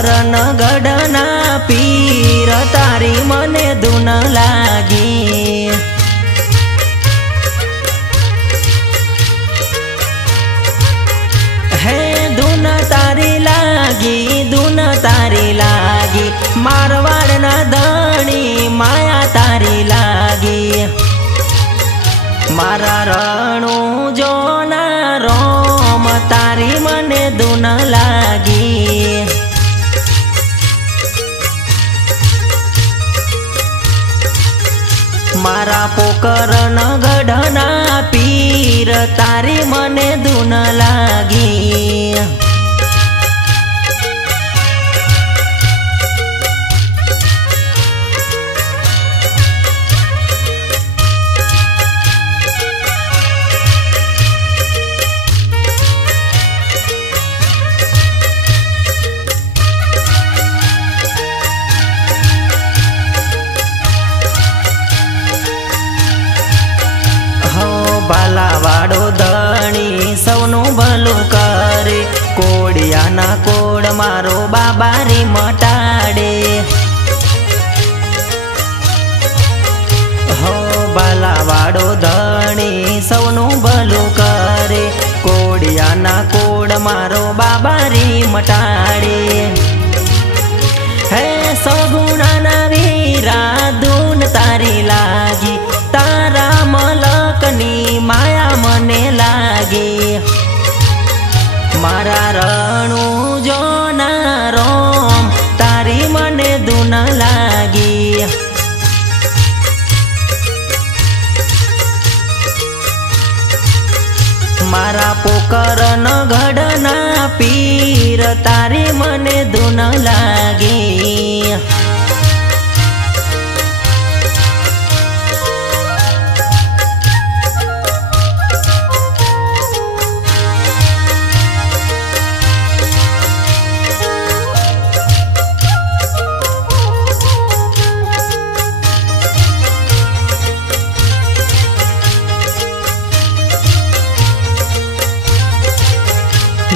पोकरन गढ़ना पीर तारी मने धून लागी। हे धून तारी लागी, धून तारी लागी, मारवाड़ना धणी माया तारी लागी। मारा रणु जोना रोम तारी मने धून लागी। मारा पोकरन गढ़ना पीर तारी मने धून लागी। बालावाड़ो धणी सौनु भलू करे, कोड़िया ना कोड़ मारो बाबारी मटाड़े। हो बालावाड़ो धणी सौनु भलू करे, कोड़िया ना कोड़ मारो बाबारी मटाड़े। हे सगुणा ना वीरा धून तारी लागी, तारा मलकनी माया मने लागी। मारा रणु जोना रोम तारी मने धून लागी। मारा पोकरन गढ़ना पीर तारी मने धून लागी।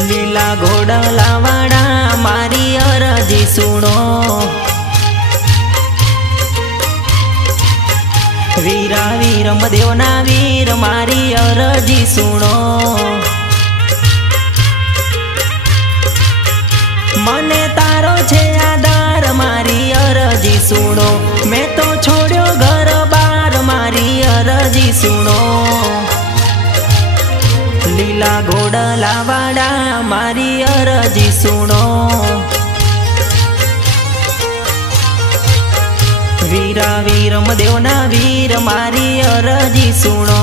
लीला घोड़ला वाड़ा मारी अरजी सुनो, वीरा वीर मदेवना वीर मारी अरजी सुनो। मने तारो छे आधार मारी अरजी सुनो, मैं तो छोड़्यो घर बार मारी अरजी सुनो। लीला घोड़ला वाड़ा मारी अरजी सुनो, वीरा वीर मदेवना वीर मारी अरजी सुनो।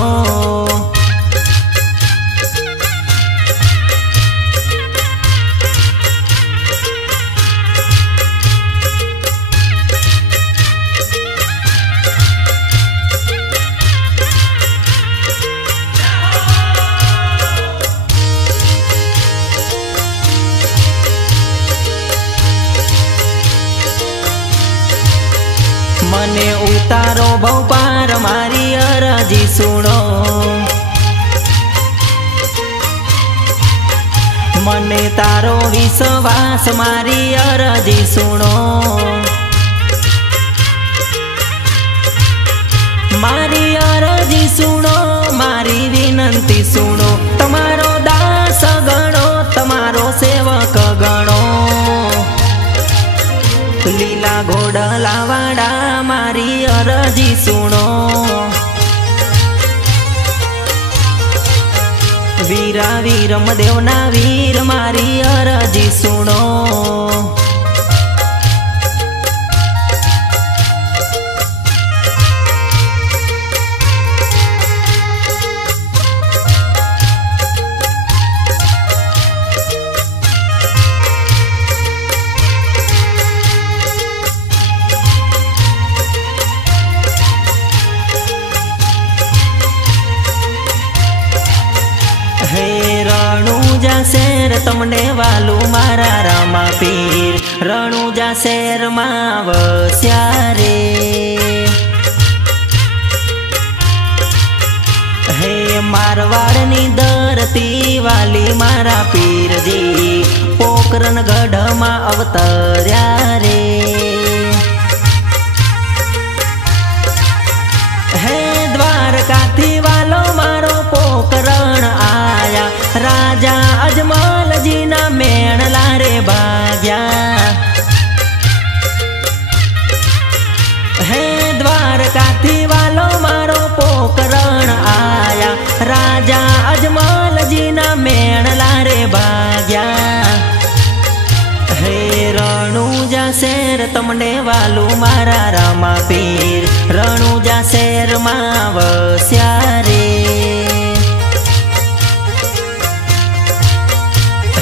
मने उतारो भवपार मारी अरजी सुनो, मने तारो विश्वास मारी अरजी सुनो। मारी अरजी सुनो, मारी विनंती सुनो, तमारो दास गणो, तमारो सेवक गणो। लीला घोड़ला वाड़ा मारी अरजी सुनो, वीरा वीर मदेवना वीर मारी अरजी सुनो। हे रणुजा शेर तमने वालू मारा रामा पीर, रणुजा शेर मां वस्या रे। हे मारवाड़नी धरती वाली मारा पीर जी, पोक पोकरन गढ़मा अवतर्या रे। हे द्वारकाथी वालो मारो पोकरण आया, राजा अजमल जी ना मेणला रे भाग्या। हे द्वारकाथी वालो मारो पोकरण आया, राजा अजमल जी ना मेणला रे भाग्या। हे रણુજા શેર तमने वालू मारा रामा पीर, રણુજા શેર मा वस्या रे।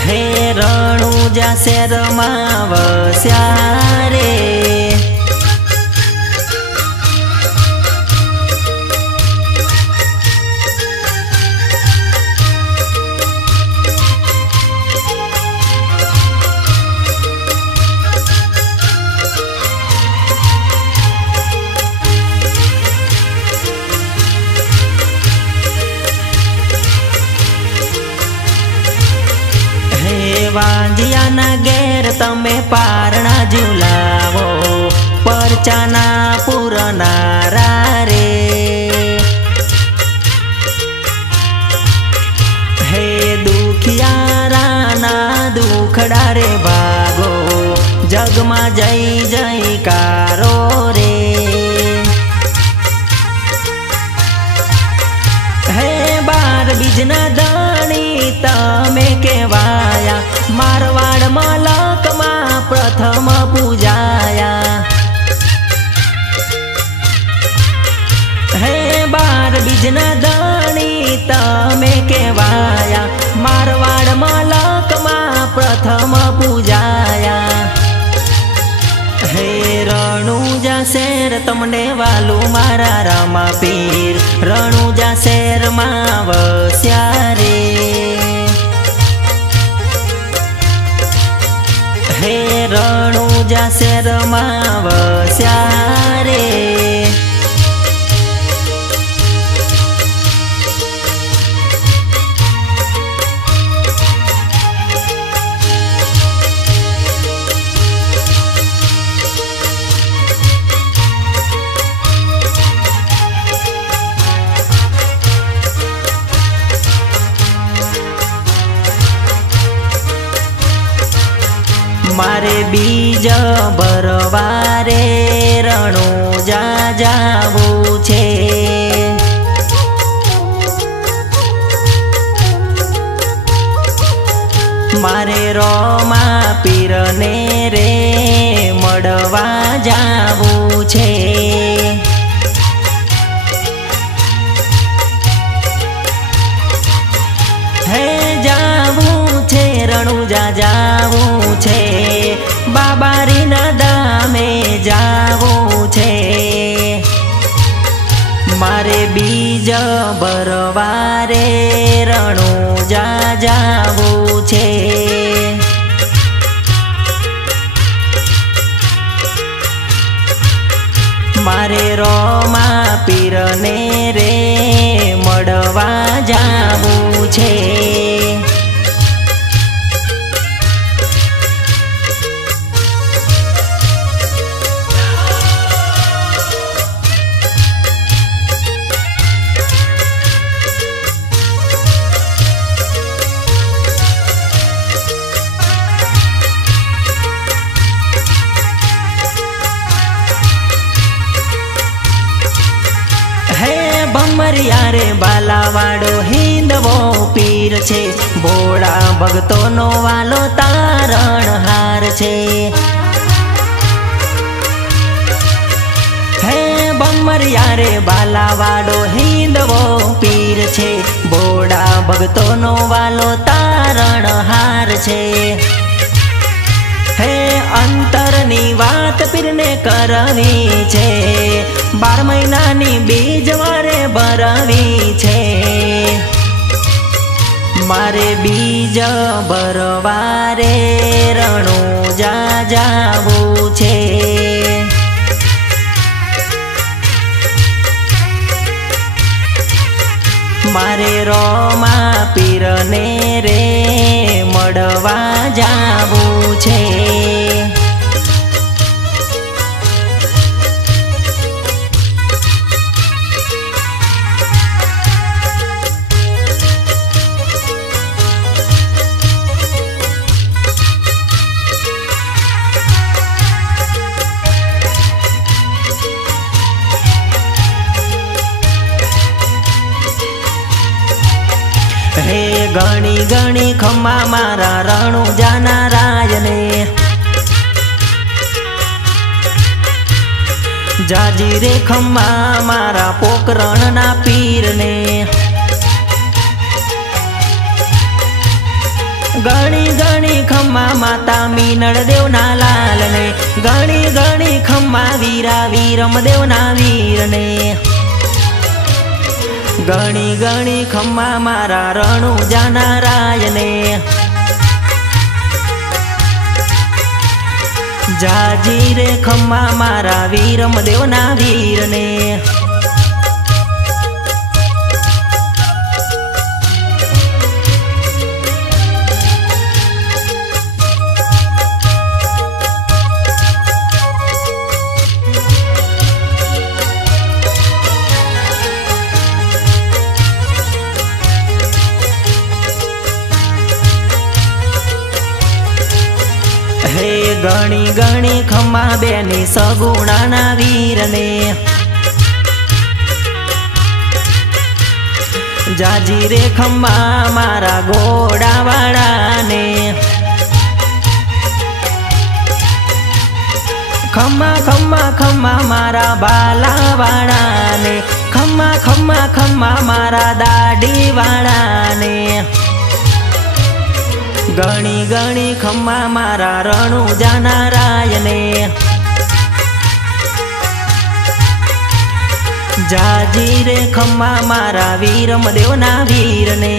हे રણુજા શેર मा वस्या रे। वांजियाना घेर तमे पारणा झूलावो, परचाना पुरनारा रे। हे दुखियाराना दुखड़ा रे भागो, जगमा जय जयकारो रे। हे बार बीजना दाणी तमे केवाया, मारवाड़ मलक मा प्रथम पूजाया। हे बार बीजना दाणी तमे केवाया, मारवाड़ मलक मा प्रथम पूजाया। हे રણુજા શેર तमने वालू मारा रामा पीर, રણુજા શેર मा वस्या रे। हे રણુજા શેર मा वस्या रे। मारे बीज भरवारे રણુજા जावू छे। मारे रोमा पीर ने रे मळवा जावू छे। हे जावू छे રણુજા जावू छे, बाबारी ना दामे जावू छे। मारे बीज भरवारे રણુજા जावू छे। मारे रोमा पीर ने रे मळवा जावू छे। बमरिया रे बालावाड़ो हिंदवो पीर छे, भोळा भगतोनो वालो तारणहार छे। हे बमरिया रे बालावाड़ो हिंदवो पीर छे, भोळा भगतोनो वालो तारणहार छे। हे अंतरनी वात पीरने करवी छे, 12 महीनानी बीज वारे भरवी छे। मारे बीज भरवारे રણુજા जावू छे। मारे रोमा पीरने रे मळवा जावुं छे। हे गणी गणी खम्मा मारा रणुजाना राजने, जाजी रे खम्मा मारा पोकरणना पीरने। गणी गणी खम्मा माता मीनळ देवना लालने, गणी गणी खम्मा वीरा वीरमदेवना वीरने। गणी गणी खम्मा मारा रणुजाना राजने, जाजी रे खम्मा मारा वीरमदेवना वीरने। हे गणी गणी खम्मा बेनी सगुणाना वीरने, जाजी रे खम्मा मारा घोड़ावाळाने। खम्मा खम्मा खम्मा मारा बालावाळाने, खम्मा खम्मा खम्मा मारा दाढ़ीवाळाने। गणी गणी खम्मा मारा रणुजाना राजने, जाजी रे खम्मा मारा वीरमदेवना वीरने।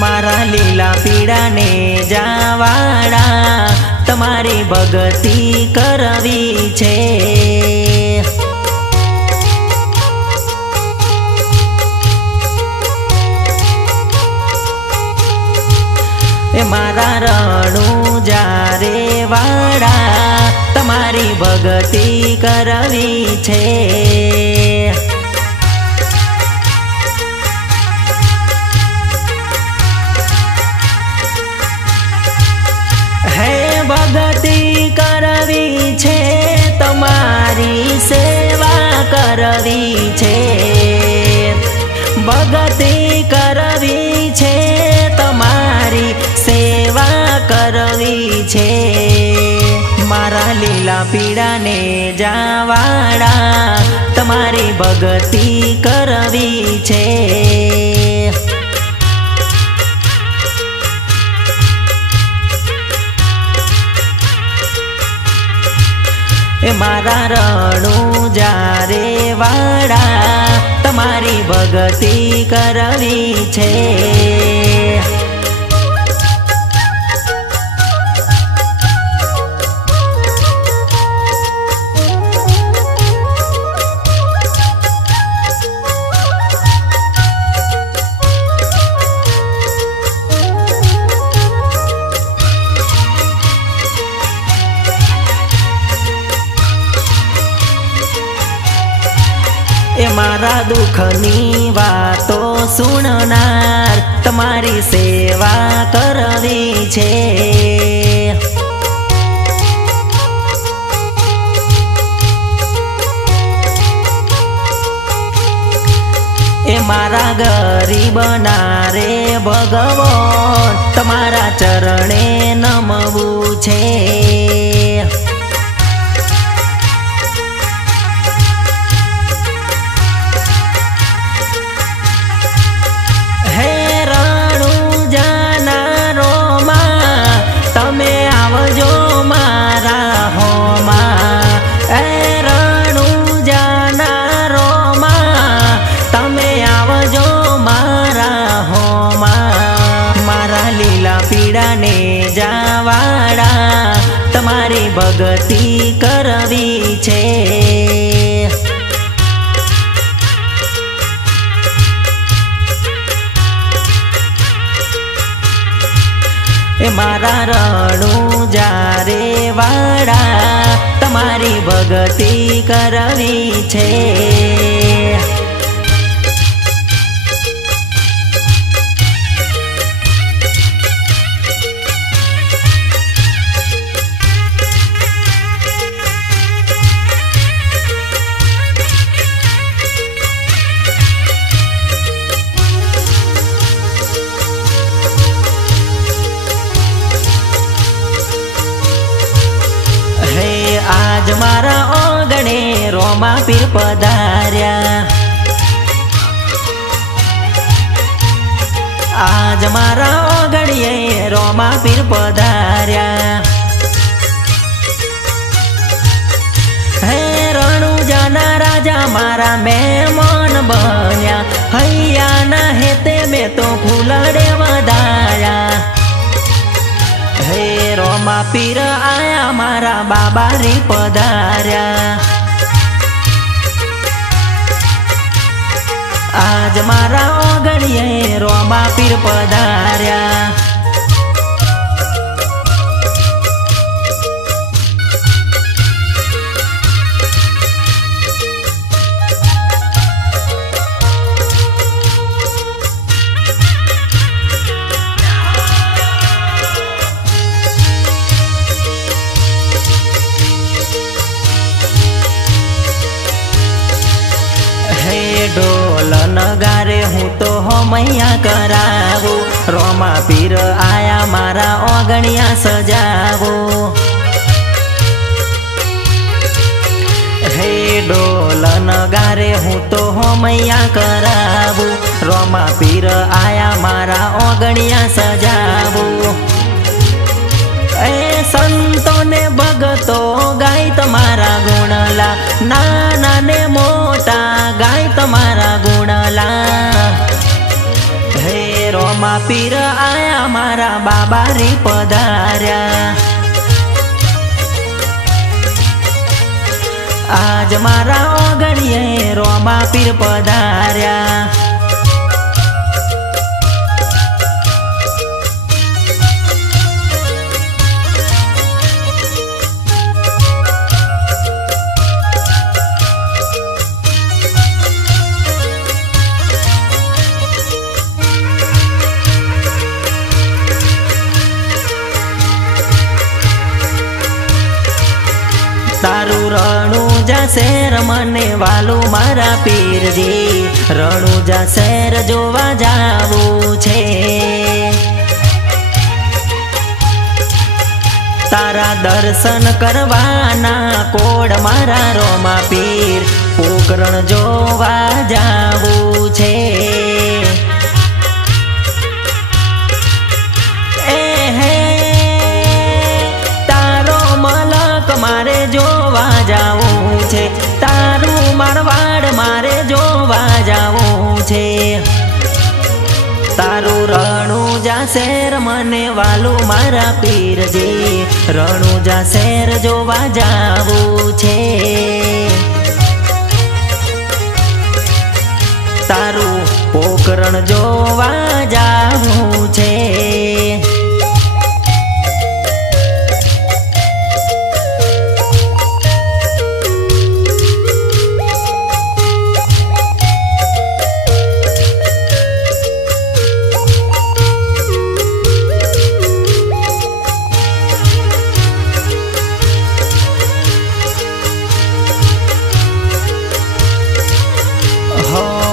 मारा लीला पीड़ा ने जावाड़ा तमारी भगती करवी छे। ए मारा रणुजा रे वाड़ा तमारी भगती करवी छे। भगती करवी छे तमारी सेवा करवी छे, भगती करवी छे तमारी सेवा करवी छे। मारा लीला पीड़ा ने जावाड़ा तमारी भगती करवी छे। मारा रणुजा रे वाड़ा तमारी भगती करवी छे। ए मारा दुखनी वातो सुननार तमारी सेवा करवी छे। ए मारा गरीबना रे भगवान तमारा चरणे नमवू छे। हे रणुजाना रोमा तमे आवजो भगती करवी छे। मारा रणुजा रे वाड़ा तमारी भगती करवी छे। आज मारा ओगणे रोमा पीर पधार्या। आज मारा ओगणिये रोमा पीर पधार्या। हे रणुजाना राजा मारा मेहमान बन्या। हैया ना हेते में तो फूलड़े वधाया। हे रोमा पीर आया मारा बाबा री पधार्या। आज मारा ओगणिये रोमा पीर पधार्या। ढोल नगारे हूँ तो हमैया करावो। रोमा पीर आया मारा ओगणिया सजावो। हे ढोल नगारे हूँ तो हमैया करावो। रोमा पीर आया मारा ओगणिया सजावो। ए संतो ने भगतो गाय तमारा गुणला। नाना ने मोटा गाय तमारा गुणला। हे रोमा पीर आया मारा बाबा री पधार्या। आज मारा ओगणिये रोमा पीर पधार्या। तारू रणुजा शहर मने वालू मारा पीरजी। रणुजा शहर जोवा जावू छे। तारा दर्शन करवाना कोड मारा रोमा पीर। पोकरण जोवा जावू छे। मारे जोवा जावू छे। तारू मारवाड़ मारे जोवा जावू छे। तारू रणुजा शहर मने वालू मारा पीरजी। रणुजा शहर जोवा जावू छे। तारू पोकरण जोवा जावू छे।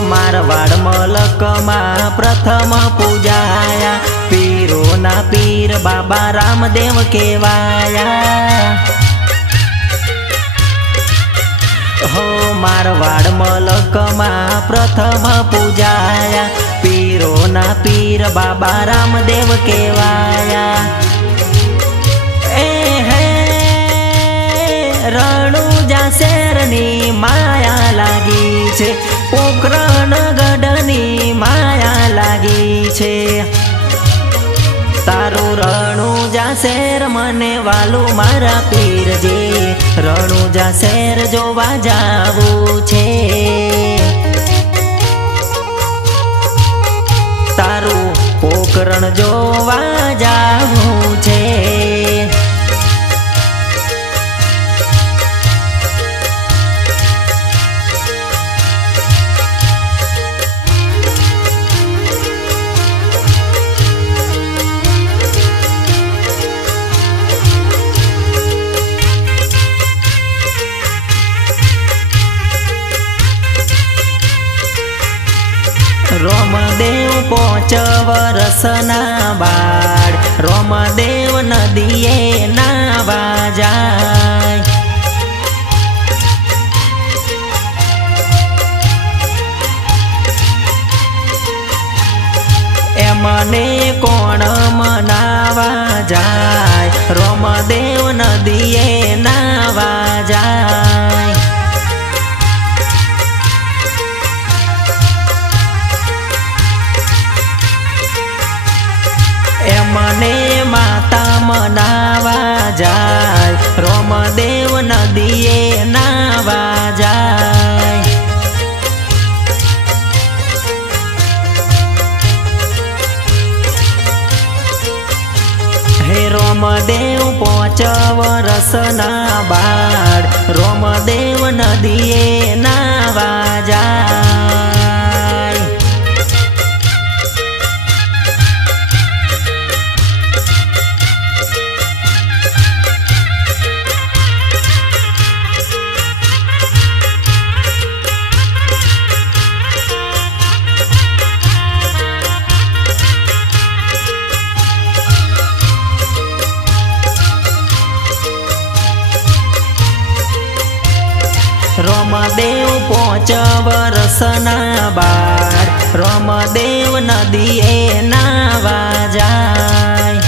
मारवाड़ मलक में प्रथम पूजाया। पीरो ना पीर बाबा रामदेव केवाया। हो मारवाड़ मलक में प्रथम पूजाया। पीरो ना पीर बाबा रामदेव केवाया। रणुजा शहरनी माया लागी छे। पोकरण गढ़नी माया लागी छे। तारू रણુજા શહેર મને વાલું મારા પીરજી, રણુજા શહેર જોવા જાવું છે। તારું પોકરણ જોવા જાવું છે। રોમદેવ 5 વરસના બાળ, રોમદેવ નદીએ નાવા જાય। એમને કોણ મનાવા જાય, રોમદેવ નદીએ નાવા જાય। એમને માતા મનાવા જાય, રોમદેવ નદીએ નાવા જાય। હે રોમદેવ 5 વરસના બાળ, રોમદેવ નદીએ નાવા જાય। રોમદેવ 5 વરસના બાળ, રોમદેવ નદીએ નાવા જાય।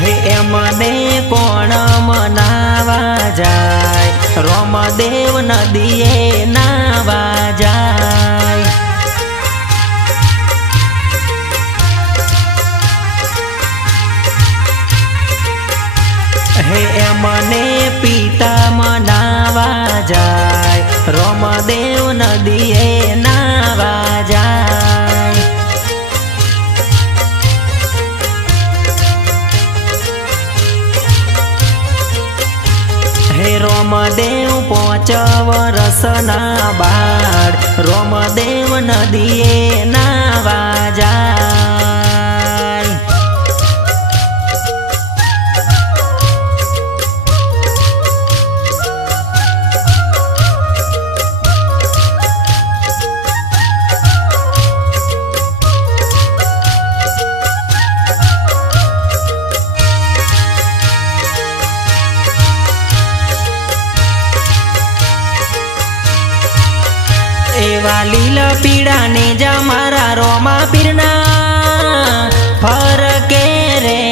હે એમને કોણ મનાવા જાય, રોમદેવ નદીએ નાવા જાય। હે એમને પિતા મનાવા જાય, રોમદેવ નદીએ નાવા જાય। હે રોમદેવ 5 વરસના બાળ, રોમદેવ નદીએ નાવા જાય। એવા લીલા પીળા નેજા મારા રોમા પીરના ફરકે રે,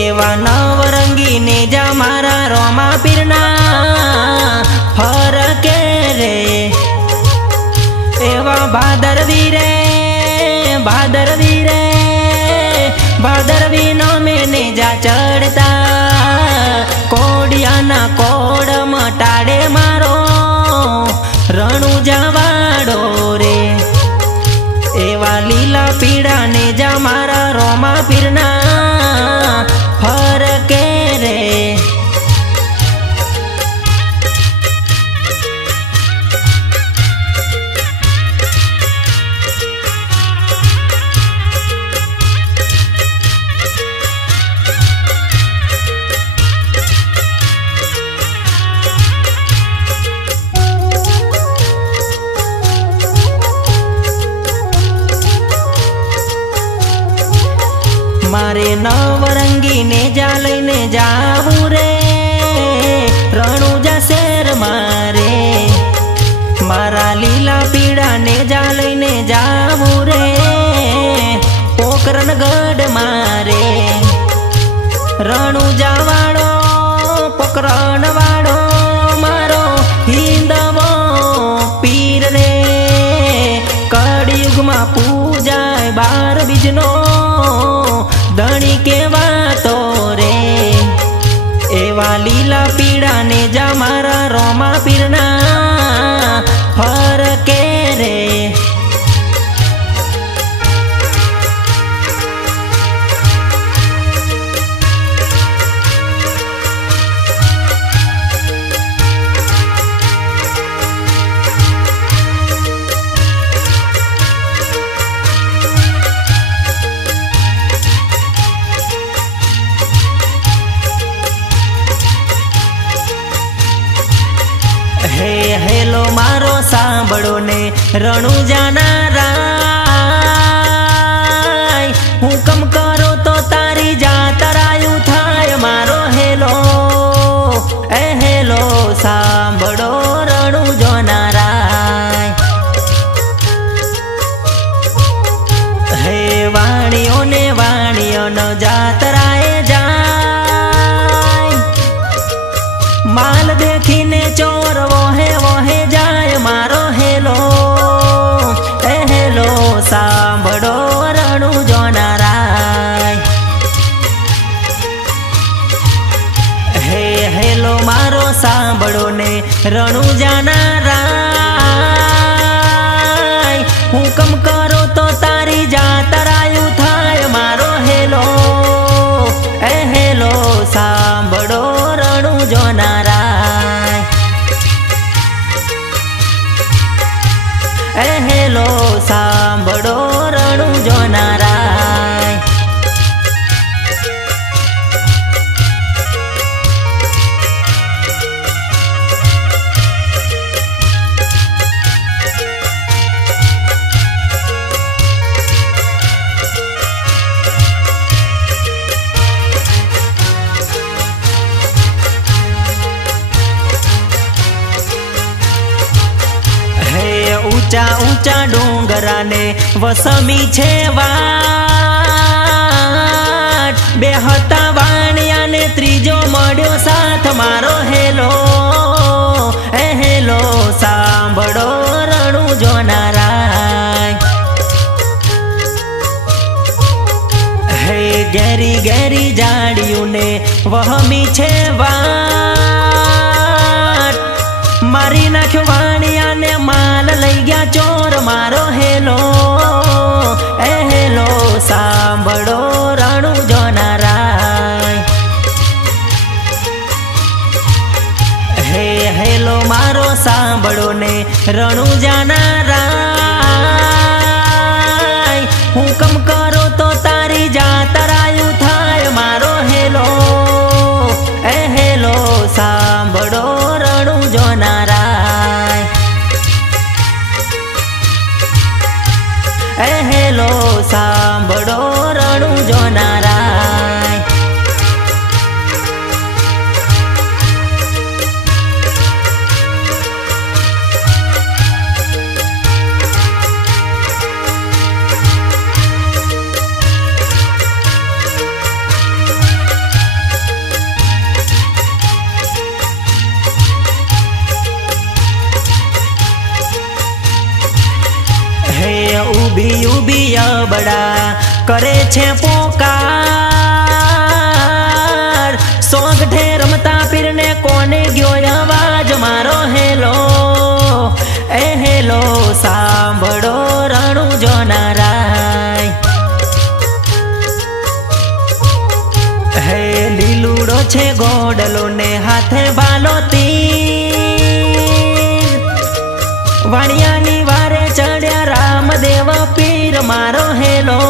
એવા નવરંગી નેજા મારા રોમા પીરના ફરકે રે। એવા ભાદરવી રે, ભાદરવી રે, ભાદરવી નો મેં નેજા ચડતા, કોડિયાના કોડ મટાડે મારો રણુજા વાળો રે। એવા લીલા પીળા નેજા મારા રોમા પીરના ફરકે રે। મારે નવરંગી નેજા લઈને જાવું રે, રણુજા શહેર મારે। મારા લીલા પીળા નેજા લઈને જાવું રે, પોકરણગઢ મારે। રણુજા વાળો પોકરણ વાળો મારો હિંદવો લીલા પીળા ને જા મારા રોમા પીરના ફરકે રે। हे हेलो मारो सांभळो ने रણુજાના राय हुकम करो तो तारी जातरायु थाय मारो हेलो ए हेलो सांभळो रણુજોના राय। हे वाणियों ने वाणियों न जातराए जाय माल देखीने चोर वोहे जाय मारो हेलो ए हेलो सांभळो रણુજોના राय। हे हेलो मारो सांभळो ने रણુજાના राय हुकम करो तो तारी जातरायु थाय मारो हेलो ए हेलो सांभळो रણુજોના राय। ए हेलो सांभळो रણુજોના राय। ऊंचा ऊंचा डोंगरा ने वसमी छे वाट बेहता वाणिया ने त्रीजो मळ्यो साथ मारो हेलो ए हेलो सांभळो रણુજોના राय। हे गेरी गेरी जाड़ियों ने वहमी छे वाट मारी नाख्यो वाणिया ने माल लई गया चोर मारो हेलो ए हेलो सांभळो रણુજોના राय। हे हेलो मारो सांभळो ने रણુજાના राय हुकम करो तो तारी जातरायु थाय मारो हेलो ए हेलो सांभळो रणुजोના राय। ए हेलो सांभळो रणुजोના राय। उभी उभी बड़ा करे छे पोकार सोगठे रमता पीर ने कोने गयो आवाज मारो हेलो ए हेलो सांभळो रણુજોના राय। हे लीलूड़ो छे गोडलो ने हाथे बालो तीर वाणियानी वारे चढ़्या रामदेव पीर मारो हेलो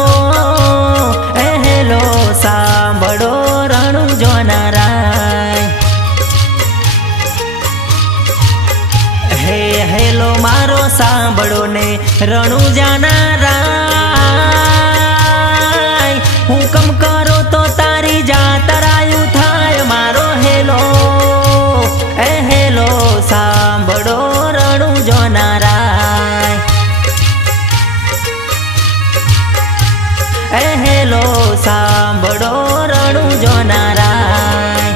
ए हेलो सांभळो रણુજોના राय। हे हेलो मारो सांभळो ने रણુજાના राय हुकम करो तो तारी जातरायु थाय मारो हेलो ए हेलो सांभळो रणुજોના राय। ए हेलो सांभळो रणुजोના राय।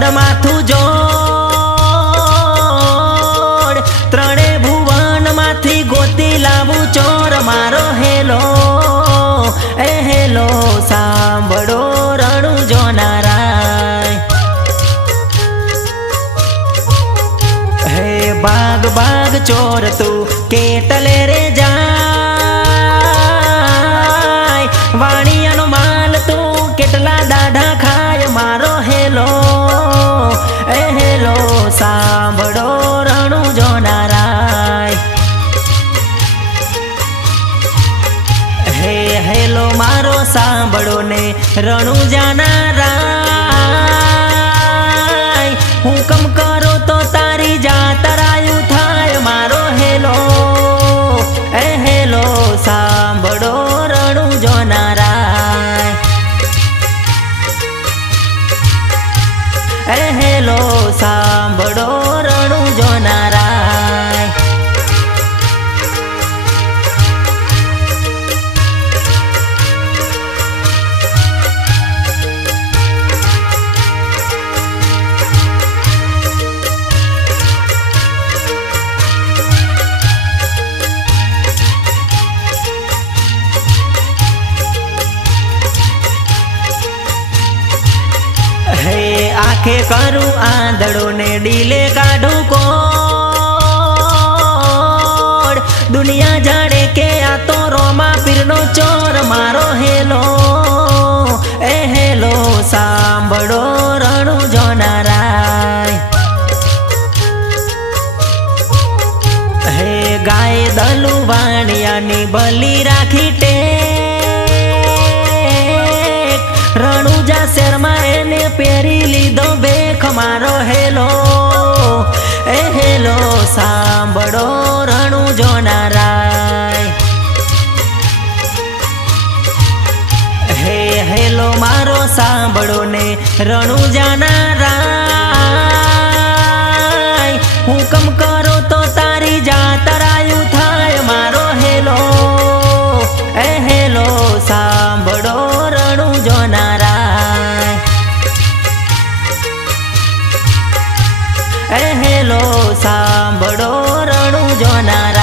પડ માથું જોડ ત્રણે ભુવન માંથી ગોતી લાવું ચોર મારો હેલો એ હેલો સાંભળો રણું જોનારાય હે બાગ બાગ ચોર તું કેટલે રે જાય વાણિયાનો માલ તું કેટલા દાઢા ખાય મારો હેલો એ હેલો સાંભળો રણું જોનારાય હે હેલો મારો સાંભળો ને રણું જાનારાય હુકમ કરો તો તારી જાતરાયું થાય મારો હેલો એ હેલો સાંભળો રણું જોનારાય એ હેલો સાંભળો રણું જોનારાય આંખે કરું આંધળો ને ડીલે કાઢું કોડ દુનિયા જાણે કે આ તો રોમા પીરનો ચોર મારો હેલો એ હેલો સાંભળો રણું જોનારાય હે ગાય દલુ વાણિયાની બલી રાખી ટેક રણુજા શેરમાં એને પહેરી લીધો બેખ મારો હેલો એ હેલો સાંભળો રણું જોનારાય હે હેલો મારો સાંભળો ને રણું જાનારાય હુકમ કરો તો તારી જાતરાયું થાય મારો હેલો એ હેલો સાંભળો રણું જોનારાય એ હેલો સાંભળો રણું જોનારાય